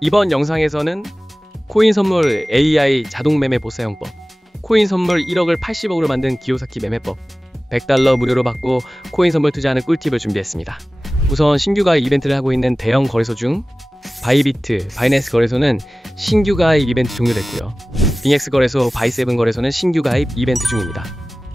이번 영상에서는 코인 선물 AI 자동 매매 보사용법, 코인 선물 1억을 80억으로 만든 기요사키 매매법, 100달러 무료로 받고 코인 선물 투자하는 꿀팁을 준비했습니다. 우선 신규 가입 이벤트를 하고 있는 대형 거래소 중 바이비트, 바이낸스 거래소는 신규 가입 이벤트 종료됐고요. 빙엑스 거래소, 바이세븐 거래소는 신규 가입 이벤트 중입니다.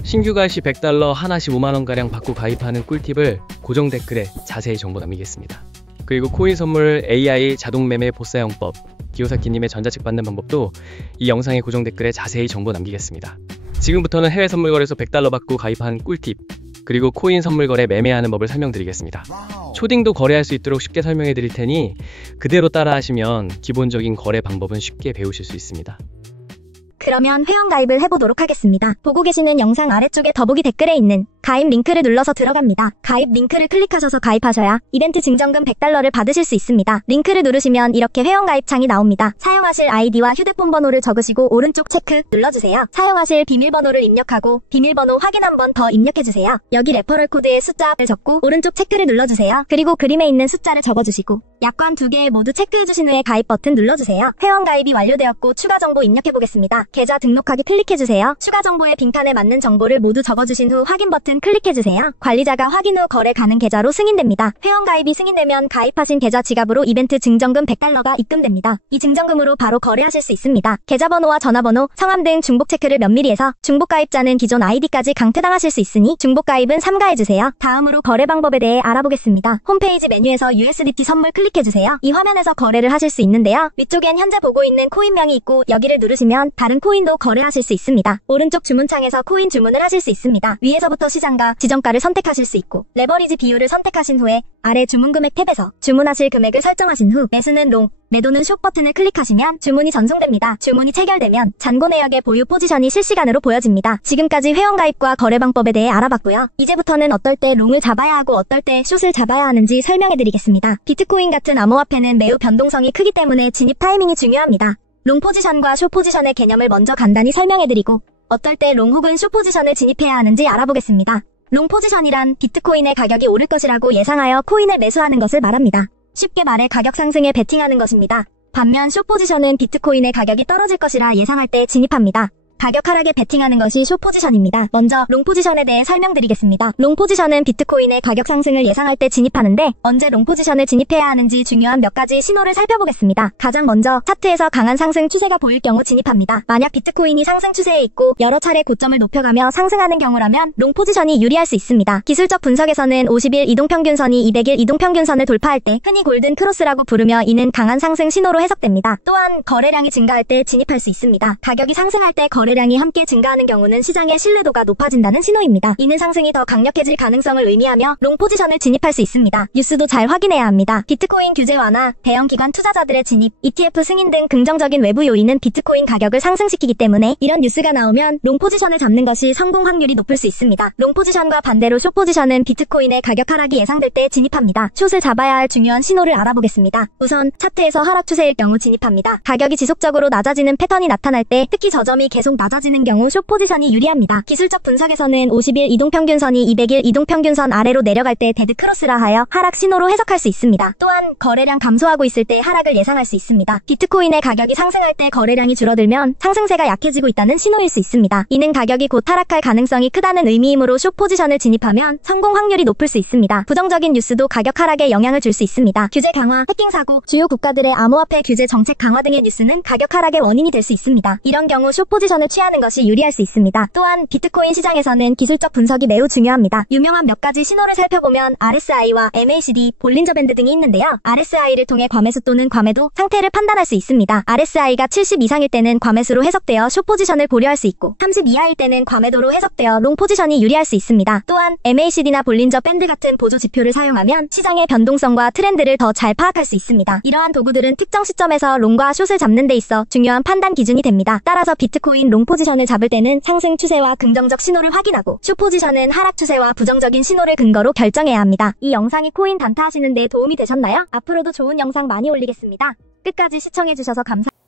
신규 가입 시 100달러 하나씩 5만원가량 받고 가입하는 꿀팁을 고정 댓글에 자세히 정보 남기겠습니다. 그리고 코인 선물 AI 자동 매매 보사용법, 기요사키님의 전자책 받는 방법도 이 영상의 고정 댓글에 자세히 정보 남기겠습니다. 지금부터는 해외 선물 거래소 100달러 받고 가입한 꿀팁, 그리고 코인 선물 거래 매매하는 법을 설명드리겠습니다. 초딩도 거래할 수 있도록 쉽게 설명해 드릴 테니 그대로 따라 하시면 기본적인 거래 방법은 쉽게 배우실 수 있습니다. 그러면 회원가입을 해보도록 하겠습니다. 보고 계시는 영상 아래쪽에 더보기 댓글에 있는 가입 링크를 눌러서 들어갑니다. 가입 링크를 클릭하셔서 가입하셔야 이벤트 증정금 100달러를 받으실 수 있습니다. 링크를 누르시면 이렇게 회원가입 창이 나옵니다. 사용하실 아이디와 휴대폰 번호를 적으시고 오른쪽 체크 눌러주세요. 사용하실 비밀번호를 입력하고 비밀번호 확인 한 번 더 입력해주세요. 여기 레퍼럴 코드에 숫자를 적고 오른쪽 체크를 눌러주세요. 그리고 그림에 있는 숫자를 적어주시고 약관 2개 모두 체크해주신 후에 가입 버튼 눌러주세요. 회원가입이 완료되었고 추가 정보 입력해보겠습니다. 계좌 등록하기 클릭해주세요. 추가 정보의 빈칸에 맞는 정보를 모두 적어주신 후 확인 버튼 클릭해주세요. 관리자가 확인 후 거래 가능 계좌로 승인됩니다. 회원가입이 승인되면 가입하신 계좌 지갑으로 이벤트 증정금 100달러가 입금됩니다. 이 증정금으로 바로 거래하실 수 있습니다. 계좌번호와 전화번호, 성함 등 중복 체크를 면밀히 해서 중복가입자는 기존 아이디까지 강퇴당하실 수 있으니 중복가입은 삼가해주세요. 다음으로 거래 방법에 대해 알아보겠습니다. 홈페이지 메뉴에서 USDT 선물 클릭해주세요. 이 화면에서 거래를 하실 수 있는데요. 위쪽엔 현재 보고 있는 코인명이 있고 여기를 누르시면 다른 코인도 거래하실 수 있습니다. 오른쪽 주문창에서 코인 주문을 하실 수 있습니다. 위에서부터 시장가, 지정가를 선택하실 수 있고 레버리지 비율을 선택하신 후에 아래 주문금액 탭에서 주문하실 금액을 설정하신 후 매수는 롱, 매도는 숏 버튼을 클릭하시면 주문이 전송됩니다. 주문이 체결되면 잔고 내역의 보유 포지션이 실시간으로 보여집니다. 지금까지 회원가입과 거래 방법에 대해 알아봤고요. 이제부터는 어떨 때 롱을 잡아야 하고 어떨 때 숏을 잡아야 하는지 설명해드리겠습니다. 비트코인 같은 암호화폐는 매우 변동성이 크기 때문에 진입 타이밍이 중요합니다. 롱 포지션과 숏 포지션의 개념을 먼저 간단히 설명해드리고 어떨 때 롱 혹은 숏 포지션을 진입해야 하는지 알아보겠습니다. 롱 포지션이란 비트코인의 가격이 오를 것이라고 예상하여 코인을 매수하는 것을 말합니다. 쉽게 말해 가격 상승에 베팅하는 것입니다. 반면 숏 포지션은 비트코인의 가격이 떨어질 것이라 예상할 때 진입합니다. 가격 하락에 베팅하는 것이 숏 포지션입니다. 먼저 롱 포지션에 대해 설명드리겠습니다. 롱 포지션은 비트코인의 가격 상승을 예상할 때 진입하는데 언제 롱 포지션을 진입해야 하는지 중요한 몇 가지 신호를 살펴보겠습니다. 가장 먼저 차트에서 강한 상승 추세가 보일 경우 진입합니다. 만약 비트코인이 상승 추세에 있고 여러 차례 고점을 높여가며 상승하는 경우라면 롱 포지션이 유리할 수 있습니다. 기술적 분석에서는 50일 이동평균선이 200일 이동평균선을 돌파할 때 흔히 골든 크로스라고 부르며 이는 강한 상승 신호로 해석됩니다. 또한 거래량이 증가할 때 진입할 수 있습니다. 가격이 상승할 때 거래량이 함께 증가하는 경우는 시장의 신뢰도가 높아진다는 신호입니다. 이는 상승이 더 강력해질 가능성을 의미하며 롱 포지션을 진입할 수 있습니다. 뉴스도 잘 확인해야 합니다. 비트코인 규제 완화, 대형 기관 투자자들의 진입, ETF 승인 등 긍정적인 외부 요인은 비트코인 가격을 상승시키기 때문에 이런 뉴스가 나오면 롱 포지션을 잡는 것이 성공 확률이 높을 수 있습니다. 롱 포지션과 반대로 숏 포지션은 비트코인의 가격 하락이 예상될 때 진입합니다. 숏을 잡아야 할 중요한 신호를 알아보겠습니다. 우선 차트에서 하락 추세일 경우 진입합니다. 가격이 지속적으로 낮아지는 패턴이 나타날 때 특히 저점이 계속 낮아지는 경우 숏 포지션이 유리합니다. 기술적 분석에서는 50일 이동평균선이 200일 이동평균선 아래로 내려갈 때 데드 크로스라 하여 하락 신호로 해석할 수 있습니다. 또한 거래량 감소하고 있을 때 하락을 예상할 수 있습니다. 비트코인의 가격이 상승할 때 거래량이 줄어들면 상승세가 약해지고 있다는 신호일 수 있습니다. 이는 가격이 곧 하락할 가능성이 크다는 의미이므로 숏 포지션을 진입하면 성공 확률이 높을 수 있습니다. 부정적인 뉴스도 가격 하락에 영향을 줄 수 있습니다. 규제 강화, 해킹 사고, 주요 국가들의 암호화폐 규제 정책 강화 등의 뉴스는 가격 하락의 원인이 될 수 있습니다. 이런 경우 숏 포지션을 취하는 것이 유리할 수 있습니다. 또한 비트코인 시장에서는 기술적 분석이 매우 중요합니다. 유명한 몇 가지 신호를 살펴보면 RSI와 MACD, 볼린저 밴드 등이 있는데요. RSI를 통해 과매수 또는 과매도 상태를 판단할 수 있습니다. RSI가 70 이상일 때는 과매수로 해석되어 숏 포지션을 고려할 수 있고 30 이하일 때는 과매도로 해석되어 롱 포지션이 유리할 수 있습니다. 또한 MACD나 볼린저 밴드 같은 보조 지표를 사용하면 시장의 변동성과 트렌드를 더 잘 파악할 수 있습니다. 이러한 도구들은 특정 시점에서 롱과 숏을 잡는 데 있어 중요한 판단 기준이 됩니다. 따라서 비트코인 롱 포지션을 잡을 때는 상승 추세와 긍정적 신호를 확인하고 숏 포지션은 하락 추세와 부정적인 신호를 근거로 결정해야 합니다. 이 영상이 코인 단타하시는 데 도움이 되셨나요? 앞으로도 좋은 영상 많이 올리겠습니다. 끝까지 시청해주셔서 감사합니다.